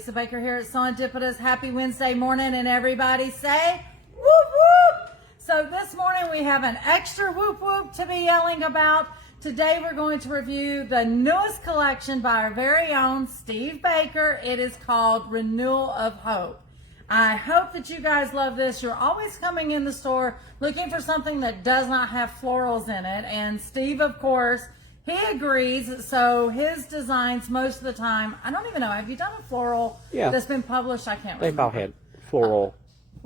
Lisa Baker here at SewEndipitous. Happy Wednesday morning, and everybody say whoop whoop. So this morning we have an extra whoop whoop to be yelling about. Today we're going to review the newest collection by our very own Steve Baker. It is called Renewal of Hope. I hope that you guys love this. You're always coming in the store looking for something that does not have florals in it, and Steve, of course, he agrees. So his designs most of the time, I don't even know, have you done a floral that's been published? I can't remember. They've all had floral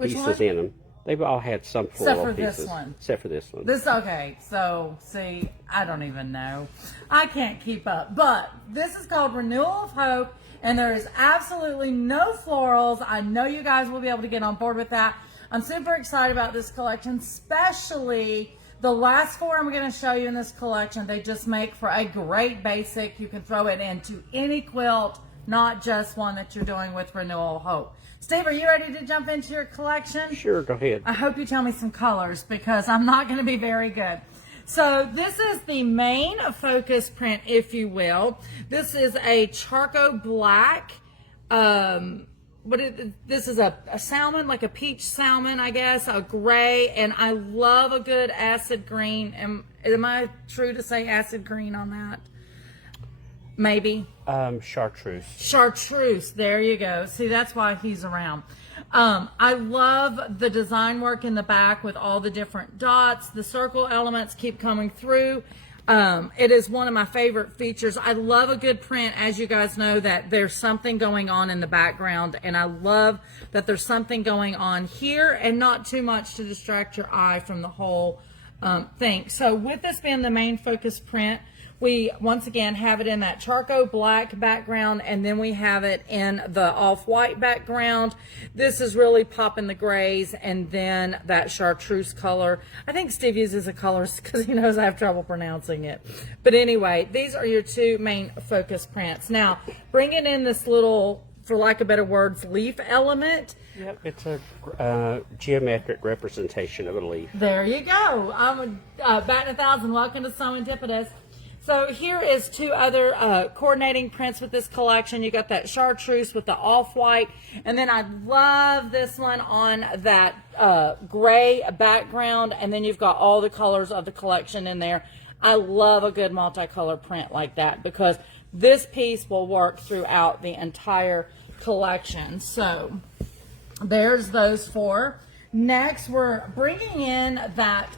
pieces in them. They've all had some floral pieces. This one. Except for this one. Okay, so see, I don't even know. I can't keep up. But this is called Renewal of Hope, and there is absolutely no florals. I know you guys will be able to get on board with that. I'm super excited about this collection, especially the last four I'm going to show you in this collection. They just make for a great basic. You can throw it into any quilt, not just one that you're doing with Renewal of Hope. Steve, are you ready to jump into your collection? Sure, go ahead. I hope you tell me some colors because I'm not going to be very good. So this is the main focus print, if you will. This is a charcoal black. This is a salmon, like a peach salmon, I guess, a gray, and I love a good acid green. Am I true to say acid green on that? Maybe. Chartreuse. Chartreuse, there you go. See, that's why he's around. I love the design work in the back with all the different dots. The circle elements keep coming through. It is one of my favorite features. I love a good print, as you guys know, that there's something going on in the background, and I love that there's something going on here and not too much to distract your eye from the whole thing. So with this being the main focus print, we once again have it in that charcoal black background, and then we have it in the off-white background. This is really popping the grays, and then that chartreuse color. I think Steve uses a color because he knows I have trouble pronouncing it. But anyway, these are your two main focus prints. Now, bringing in this little, for lack of better words, leaf element. Yep, it's a geometric representation of a leaf. There you go. I'm batting 1,000. Welcome to SewEndipitous. So here is two other coordinating prints with this collection. You got that chartreuse with the off-white, and then I love this one on that gray background, and then you've got all the colors of the collection in there. I love a good multicolor print like that because this piece will work throughout the entire collection. So there's those four. Next, we're bringing in that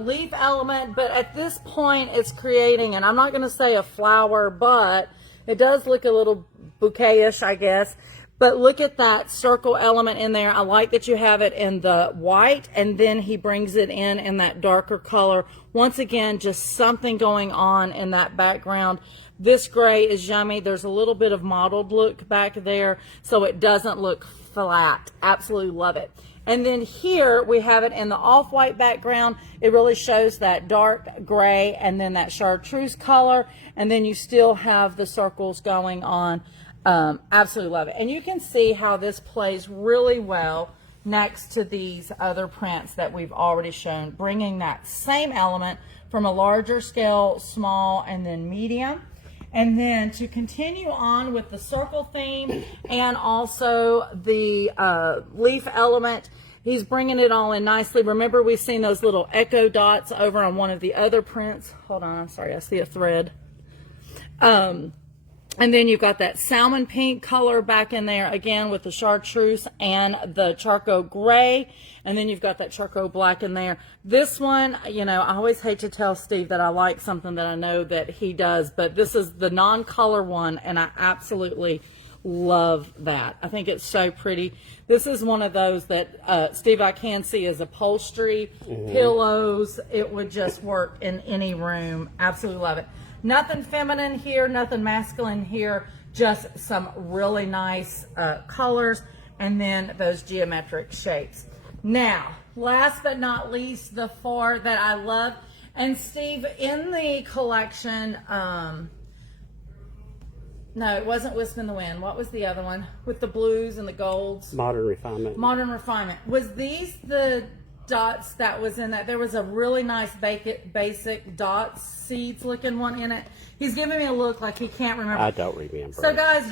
leaf element, but at this point it's creating, and I'm not going to say a flower, but it does look a little bouquet-ish, I guess. But look at that circle element in there. I like that you have it in the white, and then he brings it in that darker color. Once again, just something going on in that background. This gray is yummy. There's a little bit of mottled look back there, so it doesn't look flat. Absolutely love it. And then here we have it in the off-white background. It really shows that dark gray and then that chartreuse color. And then you still have the circles going on. Absolutely love it. And you can see how this plays really well next to these other prints that we've already shown, bringing that same element from a larger scale, small, and then medium. And then to continue on with the circle theme and also the leaf element, he's bringing it all in nicely. Remember, we've seen those little echo dots over on one of the other prints. Hold on, I'm sorry, I see a thread. And then you've got that salmon pink color back in there again with the chartreuse and the charcoal gray. And then you've got that charcoal black in there. This one, you know, I always hate to tell Steve that I like something that I know that he does, but this is the non-color one, and I absolutely love that. I think it's so pretty. This is one of those that, Steve, I can see as upholstery, pillows. It would just work in any room. Absolutely love it. Nothing feminine here, nothing masculine here, just some really nice colors, and then those geometric shapes. Now, last but not least, the four that I love. And Steve, in the collection, no, it wasn't Wisp in the Wind. What was the other one with the blues and the golds? Modern Refinement. Modern Refinement. Was these the dots that was in that? There was a really nice basic dots, seeds looking one in it. He's giving me a look like he can't remember. I don't remember. So guys,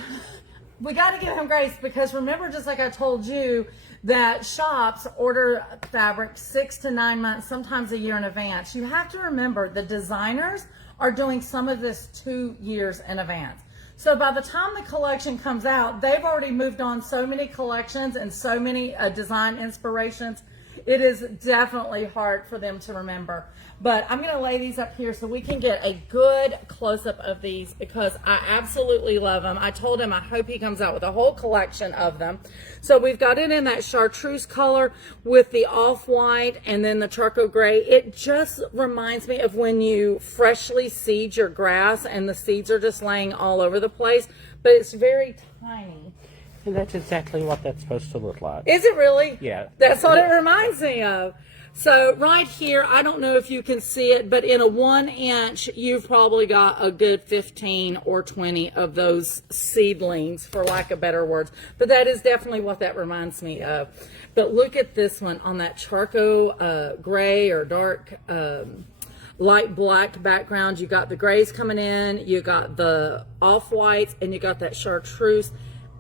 we got to give him grace because remember, just like I told you, that shops order fabric 6 to 9 months, sometimes a year in advance. You have to remember the designers are doing some of this 2 years in advance. So by the time the collection comes out, they've already moved on so many collections and so many design inspirations. It is definitely hard for them to remember. But I'm going to lay these up here so we can get a good close-up of these because I absolutely love them. I told him I hope he comes out with a whole collection of them. So we've got it in that chartreuse color with the off-white and then the charcoal gray. It just reminds me of when you freshly seed your grass and the seeds are just laying all over the place, but it's very tiny. And that's exactly what that's supposed to look like. Is it really? Yeah. That's what it reminds me of. So right here, I don't know if you can see it, but in a 1 inch, you've probably got a good 15 or 20 of those seedlings, for lack of better words. But that is definitely what that reminds me of. But look at this one on that charcoal gray or dark light black background. You got the grays coming in, you got the off-whites, and you got that chartreuse.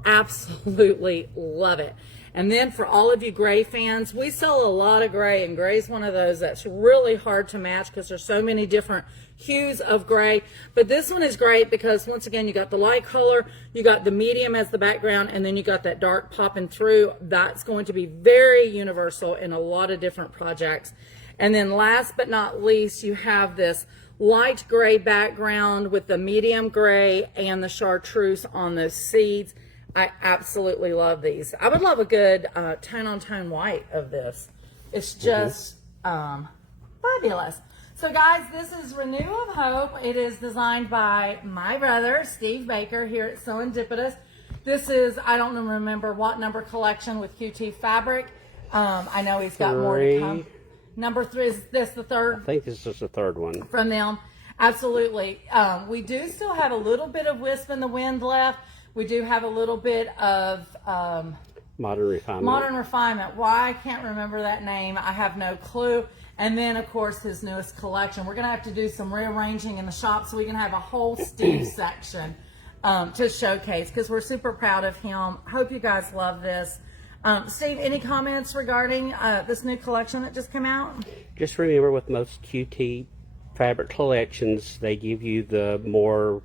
Absolutely love it. And then for all of you gray fans, we sell a lot of gray, and gray is one of those that's really hard to match because there's so many different hues of gray. But this one is great because once again, you got the light color, you got the medium as the background, and then you got that dark popping through. That's going to be very universal in a lot of different projects. And then last but not least, you have this light gray background with the medium gray and the chartreuse on those seeds. I absolutely love these. I would love a good tone-on-tone white of this. It's just fabulous. So guys, this is Renewal of Hope. It is designed by my brother, Steve Baker, here at SewEndipitous. This is, I don't remember what number collection with QT fabric. I know he's got more to come. Number 3, is this the third? I think this is the third one. From them. Absolutely. We do still have a little bit of Wisp in the Wind left. We do have a little bit of Modern Refinement. Modern Refinement. Why I can't remember that name, I have no clue. And then, of course, his newest collection. We're going to have to do some rearranging in the shop so we can have a whole Steve section to showcase because we're super proud of him. Hope you guys love this. Steve, any comments regarding this new collection that just came out? Just remember, with most QT fabric collections, they give you the more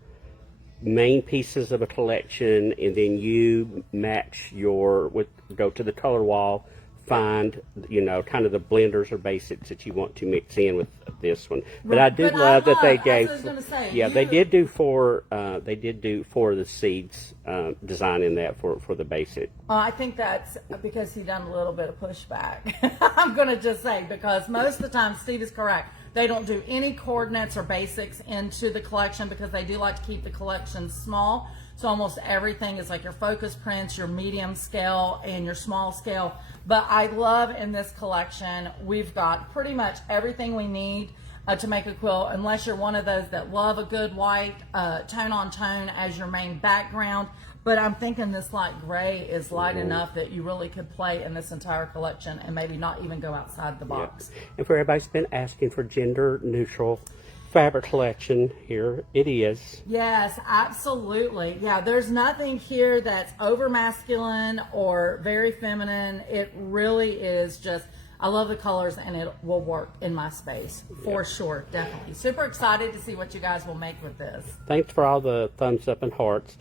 main pieces of a collection, and then you match go to the color wall, find kind of the blenders or basics that you want to mix in with this one. But I did love that they gave. They did do 4 of the seeds design in that for the basic. I think that's because he done a little bit of pushback. I'm going to just say, because most of the time Steve is correct. They don't do any coordinates or basics into the collection because they do like to keep the collection small. So almost everything is like your focus prints, your medium scale, and your small scale. But I love in this collection, we've got pretty much everything we need to make a quilt, unless you're one of those that love a good white tone on tone as your main background. But I'm thinking this light gray is light enough that you really could play in this entire collection and maybe not even go outside the box. Yeah. And for everybody's been asking for gender neutral fabric collection, here it is. Yes, absolutely. Yeah, there's nothing here that's over masculine or very feminine. It really is just, I love the colors and it will work in my space for sure, definitely. Super excited to see what you guys will make with this. Thanks for all the thumbs up and hearts.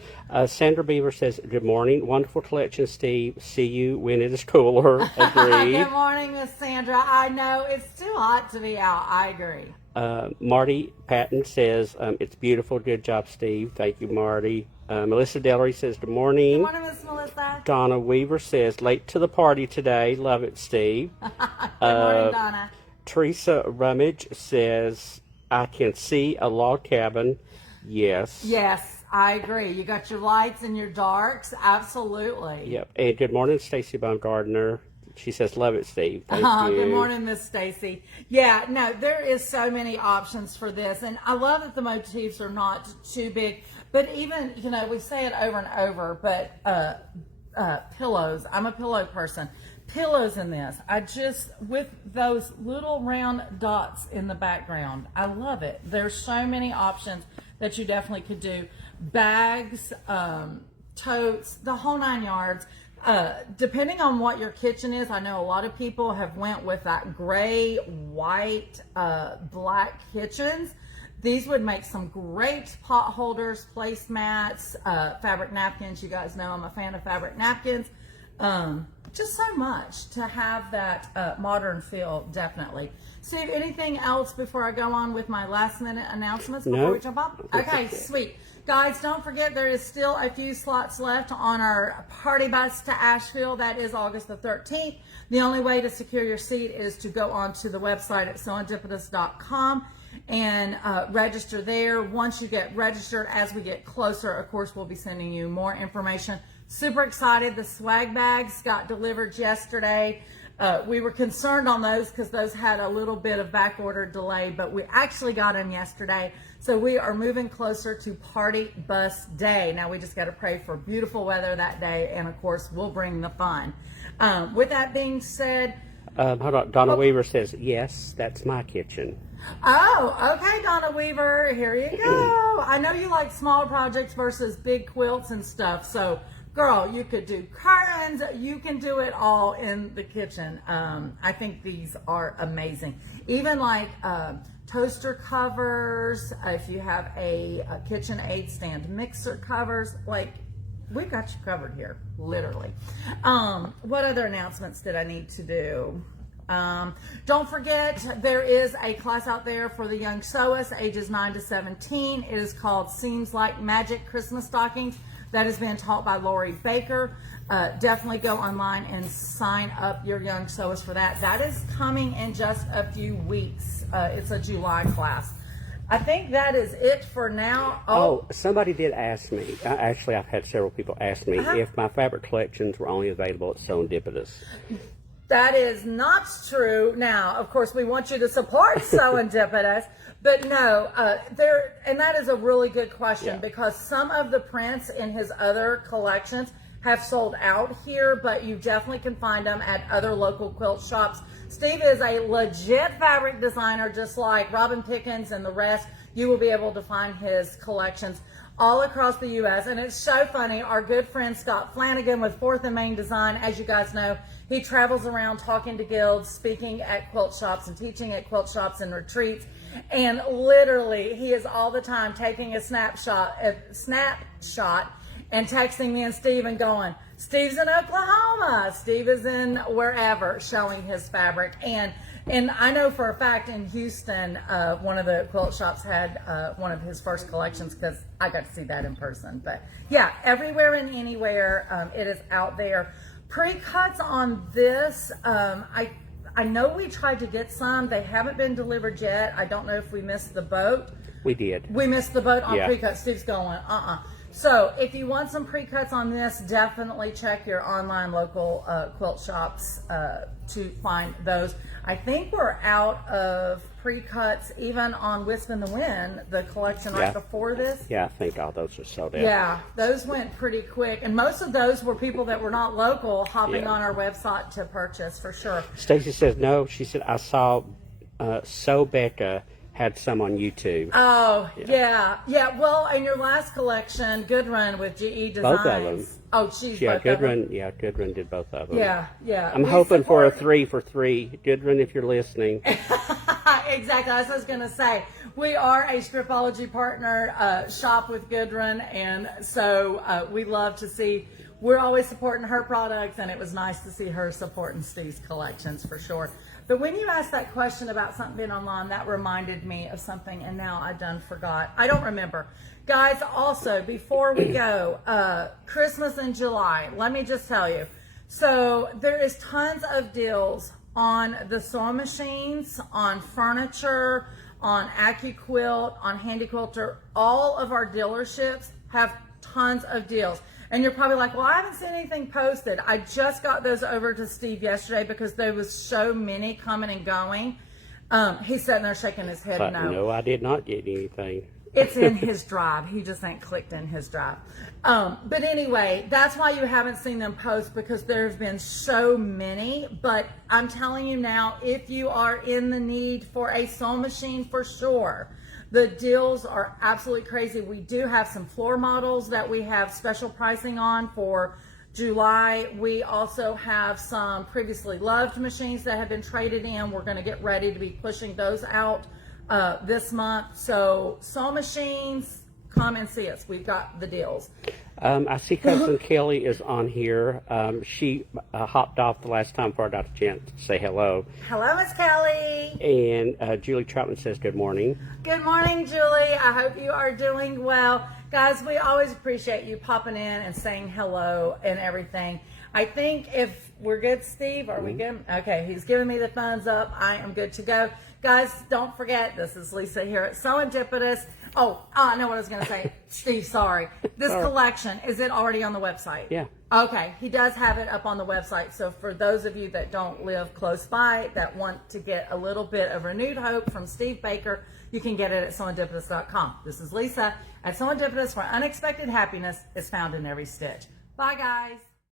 Sandra Beaver says, good morning. Wonderful collection, Steve. See you when it is cooler. Agreed. Good morning, Miss Sandra. I know it's too hot to be out. I agree. Marty Patton says, it's beautiful. Good job, Steve. Thank you, Marty. Melissa Dellery says, good morning. Good morning, Miss Melissa. Donna Weaver says, late to the party today. Love it, Steve. Good morning, Donna. Teresa Rummage says, I can see a log cabin. Yes. Yes, I agree. You got your lights and your darks. Absolutely. Yep. And good morning, Stacy Baumgardner. She says, love it, Steve. Thank you. Good morning, Miss Stacy. Yeah, no, there is so many options for this. And I love that the motifs are not too big. But even, we say it over and over, but pillows. I'm a pillow person. Pillows in this. With those little round dots in the background, I love it. There's so many options that you definitely could do. Bags, totes, the whole 9 yards. Depending on what your kitchen is, I know a lot of people have went with that gray, white, black kitchens. These would make some great pot holders, placemats, fabric napkins. You guys know I'm a fan of fabric napkins. Just so much to have that modern feel, definitely. Steve, anything else before I go on with my last minute announcements before we jump off? Okay, sweet. Guys, don't forget there is still a few slots left on our party bus to Asheville. That is August the 13th. The only way to secure your seat is to go onto the website at SewEndipitous.com and register there. Once you get registered, as we get closer, of course, we'll be sending you more information. Super excited. The swag bags got delivered yesterday. We were concerned on those because those had a little bit of back order delay, but we actually got them yesterday. So we are moving closer to Party Bus Day. Now we just got to pray for beautiful weather that day, and of course we'll bring the fun. With that being said, hold on. Donna Weaver says, yes, that's my kitchen. Oh, okay, Donna Weaver, here you go. I know you like small projects versus big quilts and stuff, so girl, you could do curtains, you can do it all in the kitchen. I think these are amazing. Even like toaster covers, if you have a kitchen aid stand, mixer covers, like we've got you covered here, literally. What other announcements did I need to do? Don't forget, there is a class out there for the young sewists, ages 9 to 17. It is called Seems Like Magic Christmas Stockings. That is being taught by Lori Baker. Definitely go online and sign up your young sewist for that. That is coming in just a few weeks. It's a July class. I think that is it for now. Oh, somebody did ask me. Actually, I've had several people ask me if my fabric collections were only available at SewEndipitous. That is not true. Now, of course, we want you to support SewEndipitous, but no, and that is a really good question because some of the prints in his other collections have sold out here, but you definitely can find them at other local quilt shops. Steve is a legit fabric designer, just like Robin Pickens and the rest. You will be able to find his collections all across the U.S. And it's so funny. Our good friend Scott Flanagan with 4th and Main Design, as you guys know, he travels around talking to guilds, speaking at quilt shops and teaching at quilt shops and retreats. And literally, he is all the time taking a snapshot and texting me and Steve and going, Steve's in Oklahoma, Steve is in wherever, showing his fabric. And I know for a fact in Houston, one of the quilt shops had one of his first collections because I got to see that in person. But yeah, everywhere and anywhere, it is out there. Pre-cuts on this, I know we tried to get some. They haven't been delivered yet. I don't know if we missed the boat. We did. We missed the boat on pre-cuts. Steve's going, So if you want some pre-cuts on this, definitely check your online local quilt shops to find those. I think we're out of pre-cuts even on Wisp in the Wind, the collection right before this. Yeah, I think all those are sold out. Yeah, those went pretty quick. And most of those were people that were not local hopping on our website to purchase, for sure. Stacy says no. She said, I saw Becca had some on YouTube. Oh, yeah. Well, in your last collection, Good Run with GE Designs. Both of them. Oh, she's Good Run. Yeah, Good Run did both of them. Yeah. I'm hoping for a 3 for 3. Good Run, if you're listening. Exactly. That's what I was going to say. We are a Stripology partner shop with Good Run, and so we love to see. We're always supporting her products, and it was nice to see her supporting Steve's collections for sure. But when you asked that question about something being online, that reminded me of something, and now I done forgot. I don't remember. Guys, also, before we go, Christmas in July, let me just tell you. So there is tons of deals on the sewing machines, on furniture, on AccuQuilt, on Handy Quilter. All of our dealerships have tons of deals. And you're probably like, well, I haven't seen anything posted. I just got those over to Steve yesterday because there was so many coming and going. He's sitting there shaking his head no. No, I did not get anything. It's in his drive. He just ain't clicked in his drive. But anyway, that's why you haven't seen them post, because there's been so many. But I'm telling you now, if you are in the need for a sewing machine, for sure, the deals are absolutely crazy. We do have some floor models that we have special pricing on for July. We also have some previously loved machines that have been traded in. We're going to get ready to be pushing those out this month. So sewing machines, come and see us. We've got the deals. I see Cousin Kelly is on here. She hopped off the last time before I got a chance to say hello. Hello, Miss Kelly. And Julie Troutman says good morning. Good morning, Julie. I hope you are doing well. Guys, we always appreciate you popping in and saying hello and everything. I think if we're good, Steve, are we good? Okay, he's giving me the thumbs up. I am good to go. Guys, don't forget, this is Lisa here at SewEndipitous. Oh, I know what I was going to say. Steve, sorry. This collection, is it already on the website? Yeah. Okay, he does have it up on the website. So for those of you that don't live close by, that want to get a little bit of renewed hope from Steve Baker, you can get it at SewEndipitous.com. This is Lisa at SewEndipitous, where unexpected happiness is found in every stitch. Bye, guys.